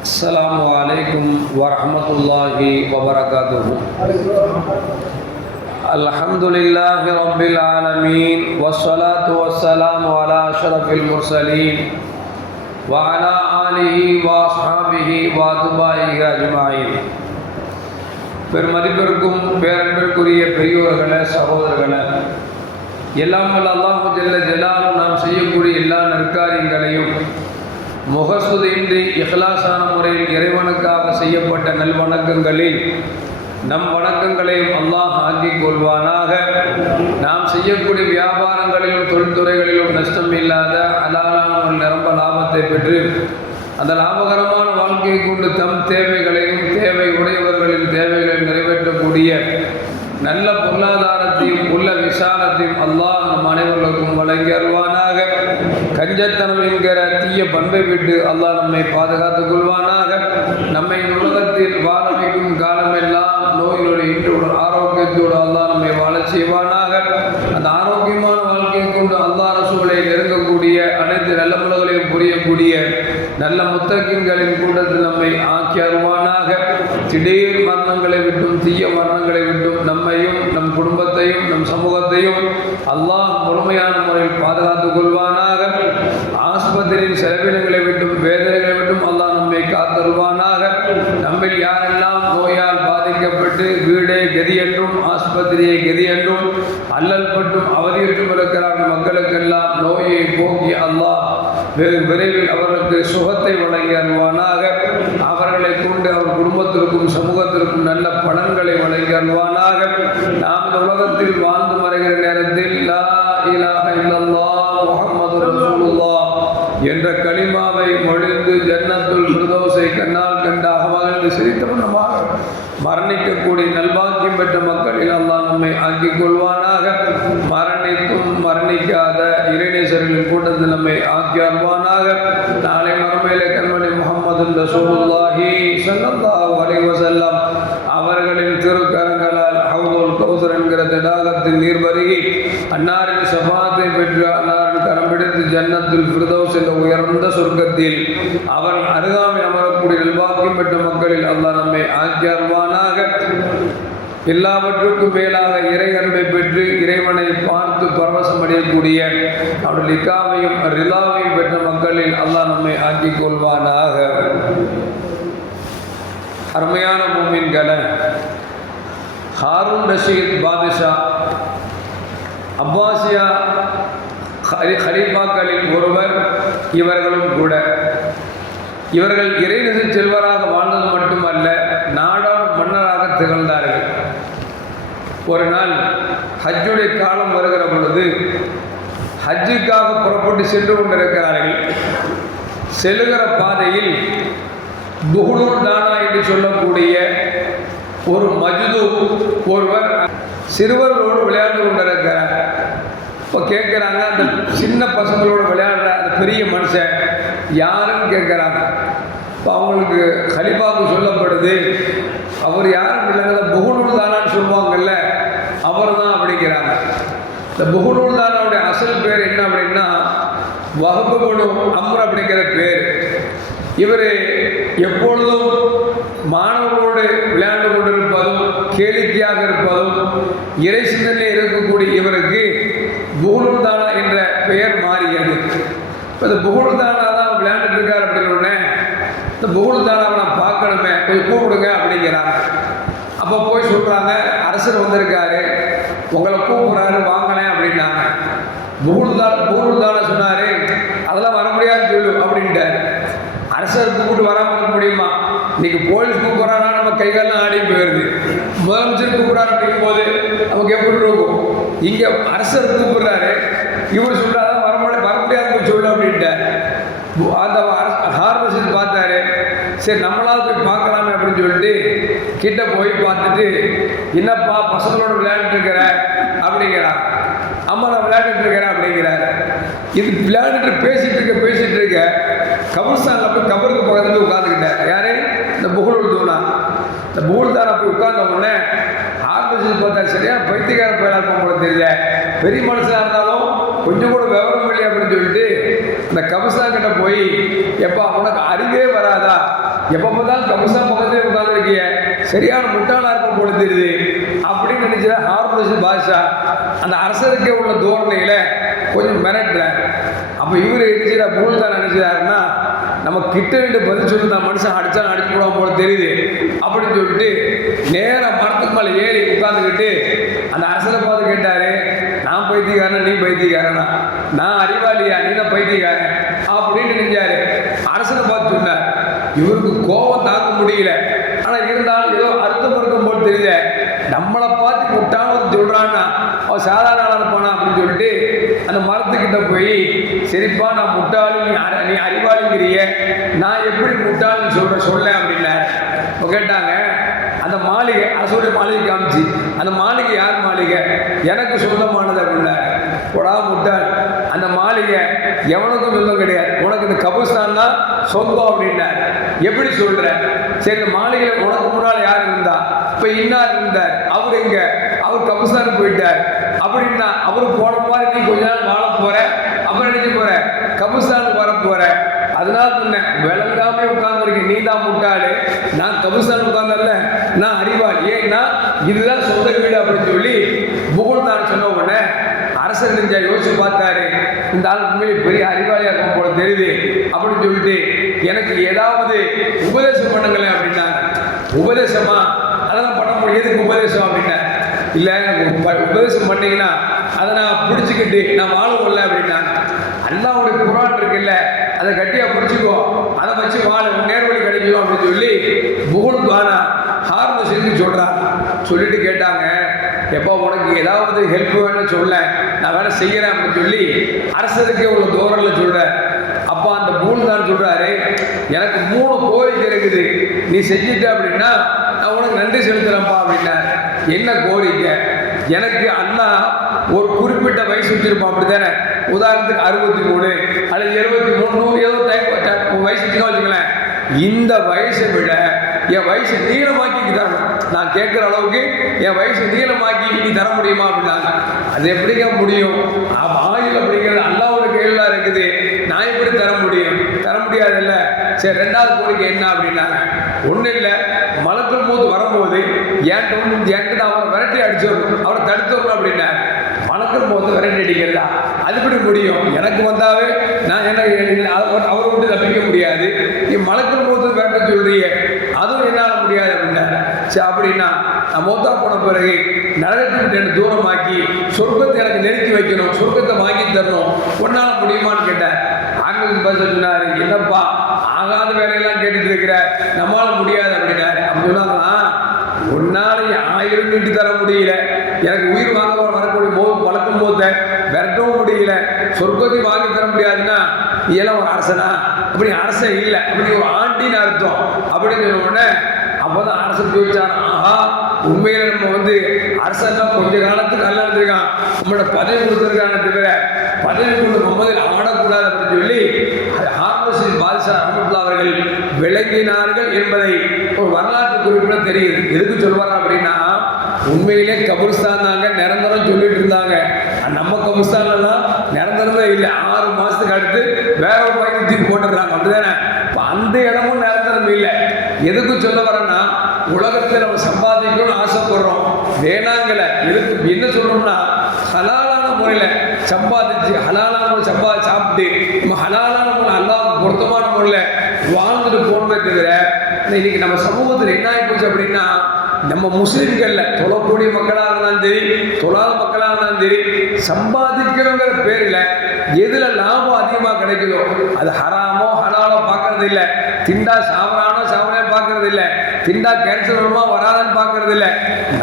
السلام عليكم ورحمة الله وبركاته الحمد لله رب العالمين والصلاة والسلام على أشرف المرسلين وعلى آله وأصحابه وأتباعه أجمعين பெருமதிப்பிற்கும் பேரன்பிற்குரிய பெரியோர்களே சகோதரர்களே எல்லாம் வல்ல அல்லாஹு ஜல்ல ஜலாலும் முகஸ்துதியின்றி இஹ்லாசான முறையில் இறைவனுக்காக செய்யப்பட்ட நல்வணக்கங்களில் நம் வணக்கங்களையும் அல்லாஹ் ஆக்கிக் கொள்வானாக. நாம் செய்யக்கூடிய வியாபாரங்களிலும் தொழில்துறைகளிலும் நஷ்டம் இல்லாத அலாலான ஒரு நிரம்ப லாபத்தை பெற்று அந்த லாபகரமான வாழ்க்கையை கொண்டு தம் தேவைகளையும் தேவை உடையவர்களின் தேவைகளை நிறைவேற்றக்கூடிய நல்ல பொருளாதாரத்தையும் உள்ள விசாலத்தையும் அல்லாஹ் நம் அனைவர்களுக்கும் வழங்கி அருள்வானாக. கஞ்சத்தனம் என்கிற தீய பண்பை விட்டு அல்லாஹ் நம்மை பாதுகாத்துக் கொள்வானாக. நம்மை உலகத்தில் வாழ வைக்கும் காலமெல்லாம் நோயினுடைய இன்றுடன் ஆரோக்கியத்தோடு அல்லாஹ் நம்மை வாழச் செய்வான் நல்ல முத்தகின்களின் கூட்டத்தில் நம்மை ஆக்கி அருவானாக. திடீர் மரணங்களை விட்டும் தீய மரணங்களை விட்டும் நம்மையும் நம் குடும்பத்தையும் நம் சமூகத்தையும் அல்லாஹ் முழுமையான முறையில் பாதுகாத்துக் கொள்வானாக. ஆஸ்பத்திரியின் செலவினங்களை விட்டும் வேதனைகளை விட்டும் அல்லாஹ் நம்மை காத்தருவானாக. நம்மில் யாரெல்லாம் நோயால் பாதிக்கப்பட்டு வீடே கதி என்றும் ஆஸ்பத்திரியை கதி என்றும் அல்லல் பட்டும் அவதியிட்டும் இருக்கிறார்கள் மக்களுக்கெல்லாம் நோயை போக்கி அல்லாஹ் வெகு விரைவில் அவர்களுக்கு சுகத்தை வழங்கி அன்பானாக அவர்களை கொண்டு அவர் குடும்பத்திற்கும் சமூகத்திற்கும் நல்ல பலன்களை வழங்கி அன்பானாக நாம் இந்த உலகத்தில் வாழ்ந்து மறைகிற நேரத்தில் லா இலாஹ இல்லல்லாஹ் முஹம்மது ரசூலுல்லாஹ் என்ற களிமாவை மொழிந்து ஜன்னத்துல் பிரதோசை கண்ணால் கண்டாக மகிழ்ந்து சிரித்தவனமாக மரணிக்கக்கூடிய நல்வாக்கியம் பெற்ற மக்களில் அல்லாஹ் நம்மை ஆக்கிக் கொள்வானாக. மரணித்தும் மரணிக்காத இறைநேசர்களின் கூட்டத்தில் நம்மை ஆக்கி அருவானாக நாளை மறுமையில கண்மணி முகமது ரசூலுல்லாஹி சல்லல்லாஹு அலைஹி வஸல்லம் அவர்களின் திருக்கரங்களால் ஹவுதுல் கௌசர் என்கிற தடாகத்தில் நீர் பருகி அன்னாரின் சபாத்தை பெற்று அன்னாரின் கரம் பிடித்து ஜன்னத்தில் ஃபிர்தௌஸ் என்ற உயர்ந்த சொர்க்கத்தில் அவர் அருகாமை அமரக்கூடிய நல்வாக்கியம் பெற்ற மக்களில் அல்லாஹ் எல்லாவற்றுக்கும் மேலாக இறை அன்பை பெற்று இறைவனை பார்த்து பரவசம் அடையக்கூடிய அவருடைய லிக்காவையும் ரிலாவையும் பெற்ற மக்களில் அல்லாஹ் நம்மை ஆக்கிக் கொள்வானாக. அருமையான மூமின்களை ஹாரூன் ரஷீத் பாதுஷா அப்பாசியா ஹரி ஹலீஃபாக்களில் ஒருவர் இவர்களும் கூட. இவர்கள் இறைநசி செல்வராக வாழ்ந்தது மட்டுமல்ல நாடார் மன்னராக திகழ்ந்தார்கள். ஒரு நாள் ஹஜ்ஜுடைய காலம் வருகிற பொழுது ஹஜ்ஜுக்காக புறப்பட்டு சென்று கொண்டிருக்கிறார்கள். செல்லுகிற பாதையில் புகுலூர் தானா என்று சொல்லக்கூடிய ஒரு மஜ்து ஒருவர் சிறுவர்களோடு விளையாண்டு கொண்டிருக்கிறார். இப்போ கேட்குறாங்க அந்த சின்ன பசங்களோடு விளையாடுற அந்த பெரிய மனுஷன் யாருன்னு கேட்குறாங்க. இப்போ அவங்களுக்கு கலிபாவுக்கு சொல்லப்படுது. அவர் யாரும் இல்லைங்கிற புகுனூர் தானான்னு சொல்லுவாங்கல்ல. அப்படிங்கிறாங்க இந்த புகுனூர் தானாவுடைய அசல் பேர் என்ன அப்படின்னா வகுப்பு அம்ர் அப்படிங்கிற பேர். இவர் எப்பொழுதும் மாணவர்களோடு விளையாண்டு கொண்டிருப்பதும் கேளிக்கையாக இருப்பதும் இறை சிந்தனை இருக்கக்கூடிய இவருக்கு புகுழுதானா என்ற பெயர் மாறியது. இப்போ இந்த புகுழுதானா தான் விளையாண்டுட்டு இருக்கார் அப்படின்னு இந்த புகுழுதானாவை நான் பார்க்கணுமே கொஞ்சம் கூப்பிடுங்க அப்படிங்கிறாங்க. அப்போ போய் சொல்கிறாங்க அரசர் வந்திருக்காரு. உங்களை கூப்பிட்றாரு வாங்கினேன் அப்படின்னாங்க. புகுழுதான புகுழுதான சொன்னார். அதெல்லாம் வர முடியாதுன்னு சொல்லு அப்படின்ட்டார். அரசர் கூப்பிட்டு வராமல் இருக்க முடியுமா? இன்னைக்கு போலீஸ் கூப்பிட்றாரா? நம்ம கைகள்லாம் ஆடி போயிடுது. முதலமைச்சர் கூப்பிட்றாரு அப்படிங்கும் போது நமக்கு எப்படி இருக்கும்? இங்கே அரசர் கூப்பிடுறாரு. இவர் சொல்றாரு வர முடியாது வர முடியாதுன்னு சொல்லு அப்படின்ட்டார் அந்த ஹார்மசில் பார்த்தாரு சரி நம்மளாவது போய் பார்க்கலாமே அப்படின்னு சொல்லிட்டு கிட்ட போய் பார்த்துட்டு என்னப்பா பசங்களோட விளையாண்டுட்டு இருக்கிற? அப்படிங்கிறான். அம்மா நான் விளையாண்டுட்டு இருக்கிறேன் அப்படிங்கிறாரு. இது விளையாண்டுட்டு பேசிட்டு இருக்க பேசிட்டு இருக்க கபர்ஸ்தானில் போய் கபருக்கு பக்கத்துல போய் யாரே யாரு? இந்த புகழூர் தூணா. இந்த புகழ்தான போய் உட்கார்ந்த உடனே ஆர்டிஸ்ட் பார்த்தா சரியா பைத்தியக்கார பயிலாக இருக்கும் போல தெரியல. பெரிய மனுஷனாக இருந்தாலும் கொஞ்சம் கூட விவரம் இல்லை அப்படின்னு சொல்லிட்டு இந்த கபசா கிட்ட போய் எப்பா உனக்கு அறிவே வராதா? எப்போ பார்த்தாலும் கபுஸ்தான் பக்கத்துல உட்காந்துருக்கிய சரியான முட்டாளா இருக்கும் போல தெரியுது. அப்படின்னு நினைச்ச ஹார்மோஸ் பாஷா அந்த அரசருக்கே உள்ள தோரணையில் கொஞ்சம் மிரட்டுற. அப்போ இவர் நினைச்சிடா பூல் தான் நினைச்சாருன்னா நம்ம கிட்ட ரெண்டு பதில் சொல்லி மனுஷன் அடிச்சா அடிச்சு போடுவோம் போல தெரியுது. அப்படின்னு சொல்லிட்டு நேராக மரத்துக்கு மேலே ஏறி உட்காந்துக்கிட்டு அந்த அரசரை பார்த்து கேட்டாரு நான் பைத்தியக்காரன் நீ பைத்தியக்காரனா? நான் அறிவாளியா நீ தான் பைத்தியக்காரன்? அப்படின்னு நினைச்சாரு இவருக்கு கோபம் தாக்க முடியல. ஆனா இருந்தாலும் ஏதோ அர்த்தம் இருக்கும் போல் தெரியல நம்மளை பார்த்து முட்டாமல் சொல்றான்னா அவன் சாதாரண ஆளாக போனா அப்படின்னு சொல்லிட்டு அந்த மரத்துக்கிட்ட போய் சரிப்பா நான் முட்டாளி நீ அற- அறிவாளிங்கிறிய. நான் எப்படி முட்டாள்னு சொல்ற சொல்ல அப்படின்னாரு. கேட்டாங்க அந்த மாளிகை அரசுடைய மாளிகை காமிச்சு அந்த மாளிகை யார் மாளிகை? எனக்கு சொந்தமானது அப்படின்னாரு. கொடா முட்டாள் அந்த மாளிகை எவனுக்கும் சொந்தம் கிடையாது. உனக்கு இந்த கபூஸ்தான் தான் சொந்தம் அப்படின்னார் எப்படி சொல்ற? சரி இந்த மாளிகையில் உனக்கு முன்னால் யார் இருந்தா? இப்போ இன்னார் இருந்தார். அவர் எங்க? அவர் கபூஸ்தான் போயிட்டார். அப்படின்னா அவருக்கு போன மாதிரி நீ கொஞ்ச நாள் வாழ போற. அப்புறம் நினைச்சு போற? கபுஸ்தானுக்கு வர போற. அதனால சொன்னேன் விளங்காம உட்கார்ந்துருக்கேன் நீ தான் முட்டாளு. நான் கபூஸ்தான் உட்கார்ந்தல நான் அறிவாள். ஏன்னா இதுதான் சொந்த வீடு அப்படின்னு சொல்லி புகழ் தான் சொன்ன உடனே அரசர் நெஞ்சா யோசிச்சு பார்த்தாரு இந்த ஆள் உண்மையிலே பெரிய அறிவாளியாக இருக்கும் போல தெரியுது அப்படின்னு சொல்லிட்டு எனக்கு ஏதாவது உபதேசம் பண்ணுங்களேன் அப்படின்னா உபதேசமா? அதெல்லாம் பண்ண முடியும் எதுக்கு உபதேசம் அப்படின்னா இல்லை எனக்கு உபதேசம் பண்ணீங்கன்னா அதை நான் பிடிச்சிக்கிட்டு நான் வாழுவோம்ல அப்படின்னாங்க அல்லாவுடைய குரான் இருக்குல்ல அதை கட்டியாக பிடிச்சிக்கோ அதை வச்சு வாழ நேர்வழி கிடைக்கும் அப்படின்னு சொல்லி புகழ் தானா ஹார்ம செஞ்சு சொல்லிட்டு கேட்டாங்க. எப்போ உனக்கு ஏதாவது ஹெல்ப் வேணும்னு சொல்ல நான் வேணால் செய்யறேன் அப்படின்னு சொல்லி அரசருக்கே உள்ள தோரல சொல்கிறேன் அப்போ அந்த மூணு தான் சொல்கிறாரு எனக்கு மூணு கோரிக்கை இருக்குது. நீ செஞ்சுட்ட அப்படின்னா நான் உனக்கு நன்றி செலுத்துகிறேன்ப்பா அப்படின்னாரு. என்ன கோரிக்கை எனக்கு அண்ணா ஒரு குறிப்பிட்ட வயசு வச்சிருப்பான் அப்படித்தானே? உதாரணத்துக்கு அறுபத்தி மூணு அல்லது எழுபத்தி மூணு நூறு ஏதோ டைம் வயசு வச்சுக்கோ இந்த வயசை விட என் வயசு நீளமாக்கிக்கிட்டாங்க. நான் கேட்குற அளவுக்கு என் வயசு நீளமாக்கி நீ தர முடியுமா அப்படின்னாங்க. அது எப்படிங்க முடியும்? ஆயுள் அப்படிங்கிறது அல்லாவோட கையில் இருக்குது. நான் எப்படி தர முடியும்? தர முடியாது இல்லை. சரி ரெண்டாவது கோரிக்கை என்ன அப்படின்னாங்க. ஒன்றும் இல்லை. மலக்கள் போது வரும்போது என்கிட்ட வந்து என்கிட்ட அவரை விரட்டி அடிச்சிடணும். அவரை தடுத்துடணும் அப்படின்னா மலக்கள் போது விரட்டி அடிக்கிறதா? அதுபடி முடியும்? எனக்கு வந்தாவே நான் என்ன அவரை விட்டு தப்பிக்க முடியாது. நீ மலக்கள் போது விரட்ட சொல்றீங்க அதுவும் என்னால் முடியாது அப்படின்னாரு சரி அப்படின்னா நான் மோத்தா போன பிறகு நரகத்துக்கு என்ன தூரமாக்கி சொர்க்கத்தை எனக்கு நெருக்கி வைக்கணும் சொர்க்கத்தை வாங்கி தரணும். உன்னால முடியுமான்னு கேட்டேன். ஆங்கிலம் பேச சொன்னார் என்னப்பா ஆகாத வேலையெல்லாம் கேட்டுட்டு இருக்கிற நம்மளால முடியாது அப்படின்னாரு. அப்படி சொன்னாங்களா? உன்னால ஆயிரம் நீட்டு தர முடியல. எனக்கு உயிர் வாங்க வர- வரக்கூடிய போது வளர்க்கும் போத விரட்டவும் முடியல. சொர்க்கத்தை வாங்கி தர முடியாதுன்னா இதெல்லாம் ஒரு அரசனா? அப்படி அரசன் இல்லை. அப்படி ஒரு ஆண்டின்னு அர்த்தம். அப்படின்னு சொன்ன உடனே அப்போதான் அரசு யோசிச்சான் ஆஹா உண்மையில நம்ம வந்து அரசாங்கம் தான் கொஞ்ச காலத்துக்கு நல்லா இருந்திருக்கான். நம்மளோட பதவி கொடுத்துருக்காங்க தவிர பதவி கொண்டு மம்மதில் ஆடக்கூடாது அப்படின்னு சொல்லி ஆர்மசின் பாதிஷா ரஹமத்துல்லா அவர்கள் விளங்கினார்கள் என்பதை ஒரு வரலாற்று குறிப்பில் தெரியுது. எதுக்கு சொல்வாரா அப்படின்னா உண்மையிலே கபுரிஸ்தான் தாங்க நிரந்தரம் சொல்லிட்டு இருந்தாங்க. நம்ம கபுரிஸ்தான்லாம் நிரந்தரமே இல்லை. ஆறு மாதத்துக்கு அடுத்து வேற ஒரு பையனை தூக்கி போட்டுடுறாங்க. அப்படிதானே? இப்போ அந்த இடமும் நிரந்தரம் இல்லை. எதுக்கு சொல்ல வரேன் உலகத்தில் நம்ம சம்பாதிக்கணும்னு ஆசைப்படுறோம். வேணாங்கல. இருக்கு. என்ன சொல்றோம்னா ஹலாலான முறையில் சம்பாதிச்சு ஹலாலான முறை சம்பாதி சாப்பிட்டு நம்ம ஹலாலான முறை அல்லாவுக்கு பொருத்தமான முறையில் வாழ்ந்துட்டு போகணுமே தவிர இன்னைக்கு நம்ம சமூகத்தில் என்ன ஆகிப்போச்சு அப்படின்னா நம்ம முஸ்லீம்கள்ல தொழக்கூடிய மக்களாக இருந்தாலும் சரி தொழாத மக்களாக இருந்தாலும் சரி சம்பாதிக்கிறோங்கிற பேரில் எதில் லாபம் அதிகமாக கிடைக்குதோ அது ஹராமோ ஹலாலோ பார்க்கறது இல்லை திண்டா சாவரானோ சாவரே பார்க்கறது இல்லை திண்டா கேன்சர் வருமா வராதான்னு பார்க்கறது இல்லை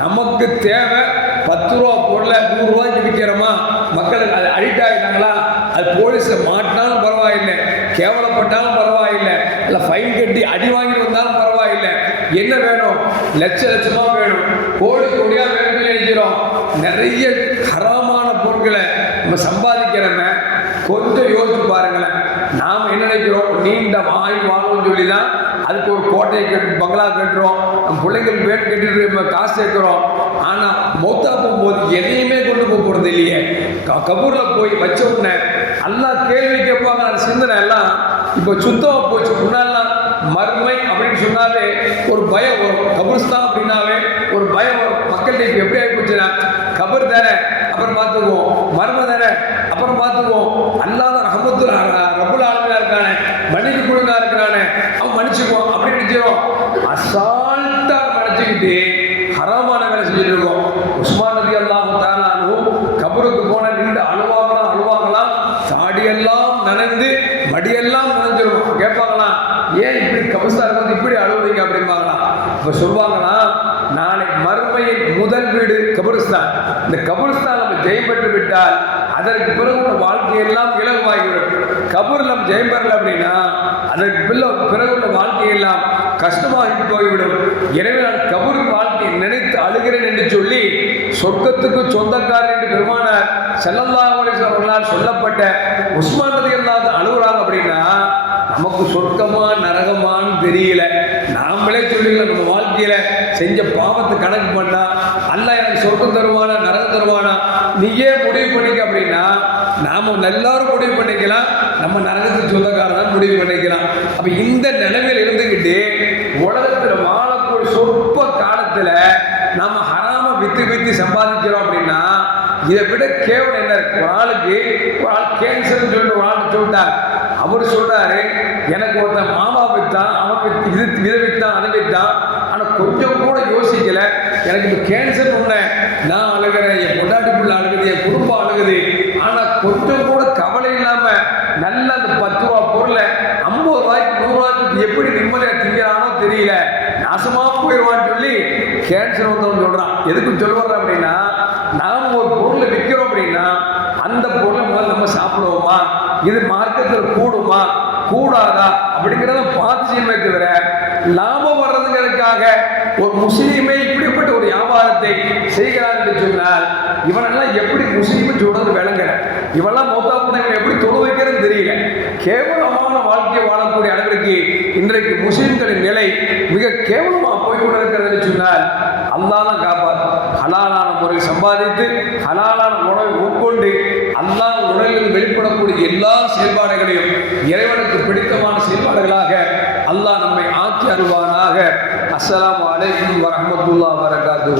நமக்கு தேவை பத்து ரூபா பொருளை நூறு ரூபாய்க்கு விற்கிறோமா மக்களுக்கு அது அடிக்ட் ஆகிட்டாங்களா அது போலீஸில் மாட்டினாலும் பரவாயில்லை கேவலப்பட்டாலும் பரவாயில்லை இல்லை ஃபைன் கட்டி அடி வாங்கிட்டு வந்தாலும் பரவாயில்லை. என்ன வேணும்? லட்ச லட்சமாக வேணும். கோடி கோடியாக வேணும்னு நினைக்கிறோம் நிறைய ஹராமான பொருட்களை நம்ம சம்பாதிக்கிறோமே. கொஞ்சம் யோசிச்சு பாருங்களேன். நாம் என்ன நினைக்கிறோம்? நீண்ட வாய் வாங்கணும்னு சொல்லி தான் அதுக்கு ஒரு கோட்டையை கட்டு பங்களா கட்டுறோம். நம்ம பிள்ளைங்களுக்கு வேணும் கட்டிட்டு நம்ம காசு சேர்க்குறோம். ஆனால் மௌத்தா போகும்போது எதையுமே கொண்டு போக போகிறது இல்லையே. க- கபூரில் போய் வச்ச உடனே எல்லாம் கேள்வி கேட்பாங்க அந்த சிந்தனை எல்லாம் இப்போ சுத்தமாக போச்சு. முன்னாடிலாம் மர்மை அப்படின்னு சொன்னாலே ஒரு பயம் வரும். கபுரிஸ்தான் அப்படின்னாவே ஒரு பயம் வரும். மக்கள் இப்போ எப்படி ஆகிப்போச்சுன்னா கபர் தானே அப்புறம் பார்த்துக்குவோம். மர்ம தானே அப்புறம் பார்த்துக்குவோம். அல்லாத ரஹமத்து ரபுல் அப்போ இப்போ நாளை மறுமையின் முதல் வீடு கபரிஸ்தான். இந்த கபரிஸ்தான் நம்ம ஜெயம் பெற்று விட்டால் அதற்கு பிறகு உள்ள வாழ்க்கையெல்லாம் இலகுவாகிவிடும். கபூர் நம்ம ஜெயம் பெறல அப்படின்னா அதற்கு பிள்ள பிறகு உள்ள வாழ்க்கையெல்லாம் கஷ்டமாகி போய்விடும். எனவே நான் கபூர் வாழ்க்கையை நினைத்து அழுகிறேன் என்று சொல்லி சொர்க்கத்துக்கு சொந்தக்காரர் என்று பெருமானார் செல்லல்லா அவர்களால் சொல்லப்பட்ட உஸ்மான் நதி அல்லாத அழுகுறாங்க அப்படின்னா நமக்கு சொர்க்கமா நரகமான்னு தெரியல. நாமளே சொல்லிக்கலாம் நம்ம வாழ்க்கையில் செஞ்ச பாவத்தை கணக்கு பண்ணா அல்ல எனக்கு சொர்க்கம் தருவானா நரகம் தருவானா? நீயே முடிவு பண்ணிக்க அப்படின்னா நாம் எல்லாரும் முடிவு பண்ணிக்கலாம். நம்ம நரகத்துக்கு சொந்தக்காரன் முடிவு பண்ணிக்கலாம். அப்போ இந்த நிலைமையில் இருந்துக்கிட்டு உலகத்தில் வாழக்கூடிய சொற்ப காலத்தில் நம்ம ஹராம வித்து வித்து சம்பாதிக்கிறோம் அப்படின்னா இதை விட கேவலம் என்ன இருக்கு? ஒரு ஆளுக்கு ஆள் கேன்சர்னு சொல்லிட்டு ஒரு சொல்லிட்டார். அவர் சொல்றாரு எனக்கு ஒருத்தன் மாமா வித்தான் அவன் வித்து இது இதை வித்தான் அதை வித்தான் கொஞ்சம் கூட யோசிக்கல. எனக்கு இப்போ கேன்சர் ஒன்று நான் அழுகிறேன். என் பொண்டாட்டி பிள்ளை அழுகுது. என் குடும்பம் அழுகுது. ஆனால் கொஞ்சம் கூட கவலை இல்லாமல் நல்ல அந்த பத்து ரூபா பொருளை ஐம்பது ரூபாய்க்கு நூறு ரூபாய்க்கு எப்படி நிம்மதியாக திங்கிறானோ தெரியல. நாசமா போயிடுவான்னு சொல்லி கேன்சர் வந்தவன் சொல்றான். எதுக்கு சொல்லுவார் அப்படின்னா நாம் ஒரு பொருளை விற்கிறோம் அப்படின்னா அந்த பொருளை முதல்ல நம்ம சாப்பிடுவோமா? இது மார்க்கெட்டில் கூடுமா? கூடாதா? அப்படிங்கிறத பார்த்து செய்யணுமே தவிர லாபம் ஒரு முஸ்லீமே இப்படிப்பட்ட ஒரு வியாபாரத்தை செய்கிறார் என்று சொன்னால் இவனெல்லாம் எப்படி முஸ்லீம் சொல்றது விளங்குற இவெல்லாம் மொத்தா கூட எப்படி தொழு வைக்கிறதுன்னு தெரியல. கேவலமான வாழ்க்கையை வாழக்கூடிய அளவிற்கு இன்றைக்கு முஸ்லிம்களின் நிலை மிக கேவலமாக போய் கொண்டிருக்கிறது சொன்னால் அல்லாஹ் தான் காப்பாற்று ஹலாலான முறையில் சம்பாதித்து ஹலாலான உணவை உட்கொண்டு அல்லாஹ் உணவில் வெளிப்படக்கூடிய எல்லா செயல்பாடுகளையும் இறைவனுக்கு الله وبركاته